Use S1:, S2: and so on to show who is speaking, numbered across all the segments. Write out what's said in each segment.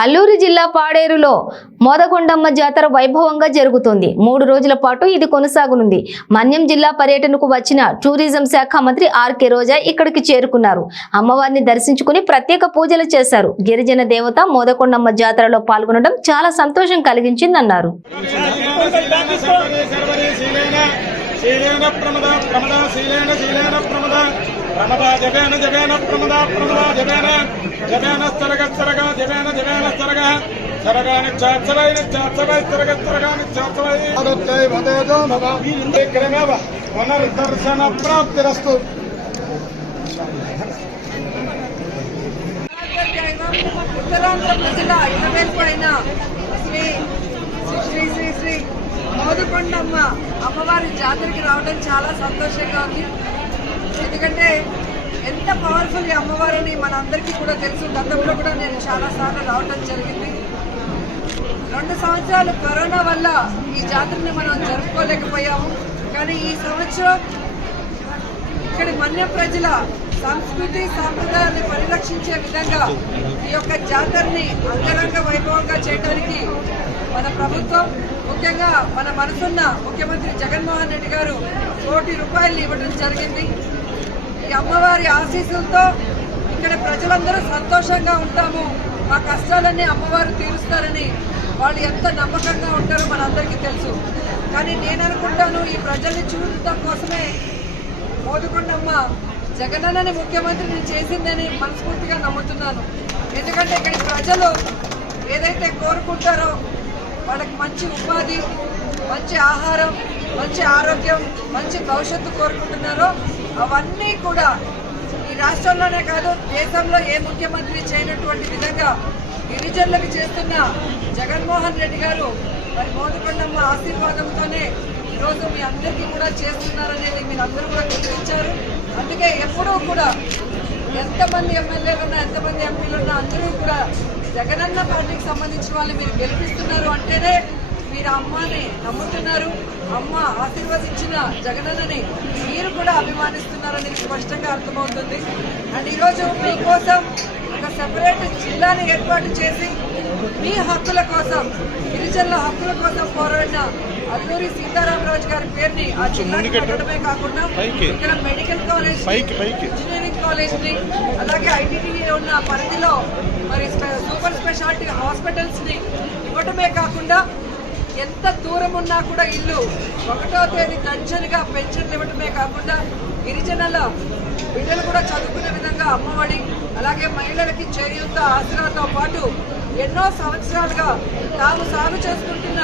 S1: అల్లూరు జిల్లా పాడేరులో మోదకొండమ్మ జాతర వైభవంగా జరుగుతుంది మూడు రోజుల పాటు ఇది కొనసాగనుంది మన్యం జిల్లా పర్యటనకు వచ్చిన టూరిజం శాఖ మంత్రి ఆర్కే రోజా ఇక్కడికి చేరుకున్నారు అమ్మవారిని దర్శించుకుని ప్రత్యేక పూజలు చేశారు గిరిజన దేవత మోదకొండమ్మ జాతరలో పాల్గొనడం చాలా సంతోషం కలిగించిందన్నారు
S2: శీలేన ప్రమద ప్రమద శీలేన శీలేన ప్రమద ప్రమద జగేన జగేన ప్రమద ప్రమద జగేన జగేన స్తరగ స్తరగ జగేన జగేన స్తరగ స్తరగాని చాచలై చాచలై స్తరగ స్తరగాని చాచలై అదొచ్చై భదేజో భవ విక్రమేవ పునర్దర్శన ప్రాప్తిరస్తు.
S3: ఉత్తరాంధ్ర ప్రజల ఇలవేల్పైన శ్రీ శ్రీ శ్రీ శ్రీ మోదుకొండమ్మ అమ్మవారి జాతరకి రావడం చాలా సంతోషంగా ఉంది. ఎందుకంటే ఎంత పవర్ఫుల్ ఈ అమ్మవారిని మనందరికీ కూడా తెలుసు. గతంలో కూడా నేను చాలా సార్లు రావడం జరిగింది. రెండు సంవత్సరాలు కరోనా వల్ల ఈ జాతరని మనం జరుపుకోలేకపోయాము. కానీ ఈ సంవత్సరం ఇక్కడి మన్య ప్రజల సంస్కృతి సాంప్రదాయాన్ని పరిరక్షించే విధంగా ఈ యొక్క జాతరని అంగరంగ వైభవంగా చేయడానికి మన ప్రభుత్వం ముఖ్యంగా మన మనసున్న ముఖ్యమంత్రి జగన్మోహన్ రెడ్డి గారు కోటి రూపాయలు ఇవ్వడం జరిగింది. అమ్మవారి ఆశీస్సులతో ఇక్కడ ప్రజలందరూ సంతోషంగా ఉంటాము. మా కష్టాలన్నీ అమ్మవారు తీరుస్తారని వాళ్ళు ఎంత నమ్మకంగా ఉంటారో మనందరికీ తెలుసు. కానీ నేను అనుకుంటాను ఈ ప్రజల్ని చూడటం కోసమే మోదుకొండమ్మ జగనన్నని ముఖ్యమంత్రిని చేసిందని మనస్ఫూర్తిగా నమ్ముతున్నాను. ఎందుకంటే ఇక్కడ ప్రజలు ఏదైతే కోరుకుంటారో వాళ్ళకి మంచి ఉపాధి మంచి ఆహారం మంచి ఆరోగ్యం మంచి భవిష్యత్తు కోరుకుంటున్నారో అవన్నీ కూడా ఈ రాష్ట్రంలోనే కాదు దేశంలో ఏ ముఖ్యమంత్రి చేయనటువంటి విధంగా గిరిజనులకు చేస్తున్న జగన్మోహన్ రెడ్డి గారు మరి మోదకొండమ్మ ఆశీర్వాదంతోనే ఈరోజు మీ అందరికీ కూడా చేస్తున్నారనేది మీరు అందరూ కూడా గుర్తించారు. అందుకే ఎప్పుడూ కూడా ఎంతమంది ఎమ్మెల్యేలు ఉన్నా ఎంతమంది ఎంపీలు ఉన్నా అందరూ కూడా జగనన్న పార్టీకి సంబంధించిన వాళ్ళు మీరు గెలిపిస్తున్నారు అంటేనే మీరు అమ్మని నమ్ముతున్నారు. అమ్మ ఆశీర్వదించిన జగనన్నని మీరు కూడా అభిమానిస్తున్నారని స్పష్టంగా అర్థమవుతుంది. అండ్ ఈరోజు మీకోసం ఒక సెపరేట్ జిల్లాని ఏర్పాటు చేసి మీ హక్కుల కోసం గిరిజనుల హక్కుల కోసం పోరాడిన అల్లూరి సీతారామరాజు గారి పేరుని ఆ జిల్లాకి పెట్టడమే కాకుండా ఇక్కడ మెడికల్ కాలేజ్ ఇంజనీరింగ్ కాలేజ్ని అలాగే ఐటీడీ ఉన్న పరిధిలో మరి స్పె- సూపర్ స్పెషాలిటీ హాస్పిటల్స్ని ఇవ్వడమే కాకుండా ఎంత దూరం ఉన్నా కూడా ఇల్లు ఒకటో తేదీ టెన్షన్గా పెన్షన్లు ఇవ్వటమే కాకుండా గిరిజనుల బిడ్డలు కూడా చదువుకునే విధంగా అమ్మఒడి అలాగే మహిళలకి చేయూత ఆసరాతో పాటు ఎన్నో సంవత్సరాలుగా తాము సాగు చేసుకుంటున్న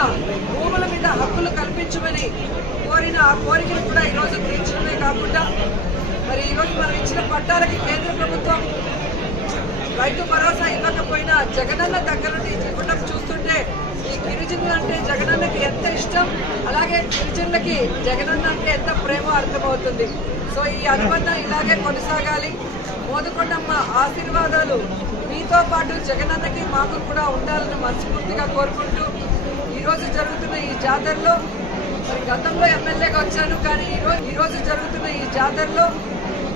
S3: భూముల మీద హక్కులు కల్పించమని కోరిన ఆ కోరికలు కూడా ఈరోజు తీర్చడమే కాకుండా మరి ఈరోజు మనం ఇచ్చిన పట్టాలకి కేంద్ర ప్రభుత్వం రైతు భరోసా ఇవ్వకపోయినా జగనన్న దగ్గర నుండి ఇవ్వడం చూస్తుంటే గిరిజనులు అంటే జగనన్నకి ఎంత ఇష్టం అలాగే గిరిజనులకి జగనన్న అంటే ఎంత ప్రేమ అర్థమవుతుంది. సో ఈ అనుబంధం ఇలాగే కొనసాగాలి. మోదుకొండమ్మ ఆశీర్వాదాలు మీతో పాటు జగనన్నకి మాకు కూడా ఉండాలని మనస్ఫూర్తిగా కోరుకుంటూ ఈరోజు జరుగుతున్న ఈ జాతరలో మరి గతంలో ఎమ్మెల్యేగా వచ్చాను కానీ ఈరోజు ఈరోజు జరుగుతున్న ఈ జాతరలో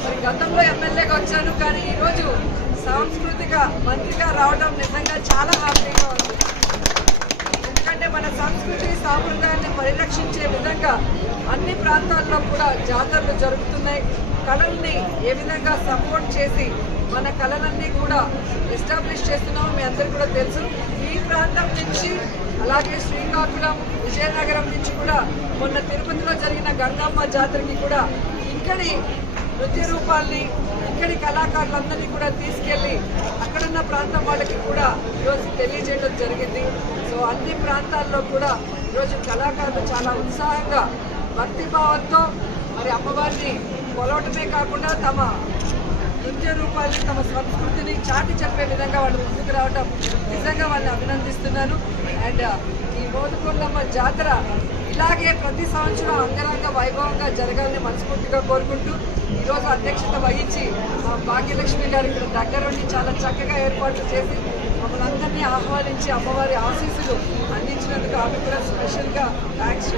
S3: మరి గతంలో ఎమ్మెల్యేగా వచ్చాను కానీ ఈరోజు సాంస్కృతిక మంత్రిగా రావడం నిజంగా చాలా హ్యాపీగా ఉంది. సాంప్రదాయాన్ని పరిరక్షించే విధంగా అన్ని ప్రాంతాల్లో కూడా జాతరలు జరుగుతున్నాయి. కళల్ని ఏ విధంగా సపోర్ట్ చేసి మన కళలన్నీ కూడా ఎస్టాబ్లిష్ చేస్తున్నామో మీ అందరికీ కూడా తెలుసు. ఈ ప్రాంతం నుంచి అలాగే శ్రీకాకుళం విజయనగరం నుంచి కూడా మొన్న తిరుపతిలో జరిగిన గంగమ్మ జాతరకి కూడా ఇక్కడి నృత్య రూపాల్ని ఇక్కడి కళాకారులందరినీ కూడా తీసుకెళ్ళి అక్కడున్న ప్రాంతం వాళ్ళకి కూడా ఈరోజు తెలియజేయడం జరిగింది. సో అన్ని ప్రాంతాల్లో కూడా ఈరోజు కళాకారులు చాలా ఉత్సాహంగా భక్తిభావంతో మరి అమ్మవారిని కొలవటమే కాకుండా తమ నృత్య రూపాన్ని తమ సంస్కృతిని చాటి చెప్పే విధంగా వాళ్ళు ముందుకు రావడం నిజంగా వాళ్ళని అభినందిస్తున్నాను. అండ్ ఈ మోదుకొండమ్మ జాతర ఇలాగే ప్రతి సంవత్సరం అంగరంగ వైభవంగా జరగాలని మనస్ఫూర్తిగా కోరుకుంటూ ఈరోజు అధ్యక్షత వహించి మా భాగ్యలక్ష్మి గారు ఇక్కడ దగ్గర ఉండి చాలా చక్కగా ఏర్పాట్లు చేసి మమ్మల్ని అందరినీ ఆహ్వానించి అమ్మవారి ఆశీస్సులు అందించినందుకు ఆమె కూడా స్పెషల్గా థ్యాంక్స్